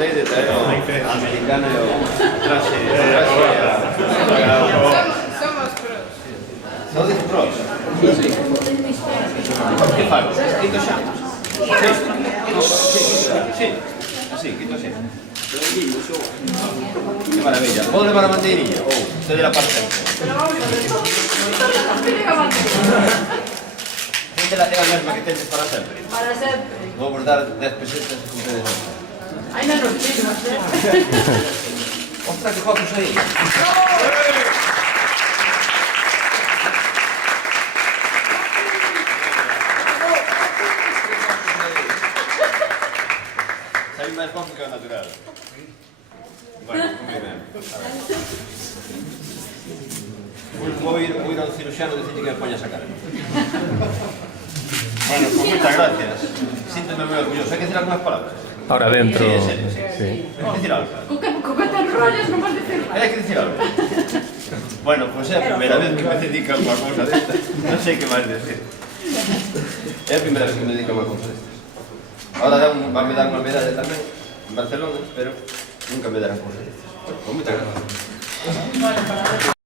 Cortei de traer o americano e o traxe. Somos pros. Saúde pros. Que fago? Quito xa. Sí. Así, quito así. Que maravilla. Podo levar a bandeirinha? Ou te de la parte sempre? Gente la tega mesma que tenes para sempre. Para sempre. Vou vos dar 10 pesetas que ustedes non. Ai, non nos tiros, Ostras, que guapos aí. Sai máis guapo que o natural. Bueno, moi ben. Vou ir ao cirurgiano e dicirlle que me poña esa cara. Bueno, pues moitas gracias. Sínteme moi orgulloso. Hai que decir algunhas palabras? Ahora dentro. Sí, en serio, sí. Hai que decir algo. Co que te enrollas non vas decir nada. Hai que decir algo. Bueno, pues é a primeira vez que me dedico a unha cousa desta. Non sei que máis decir. É a primeira vez que me dedico a unha cousa destas. Ahora vanme dar unha medalla tamén en Barcelona, pero nunca me darán cousas destas. Pues moitas gracias.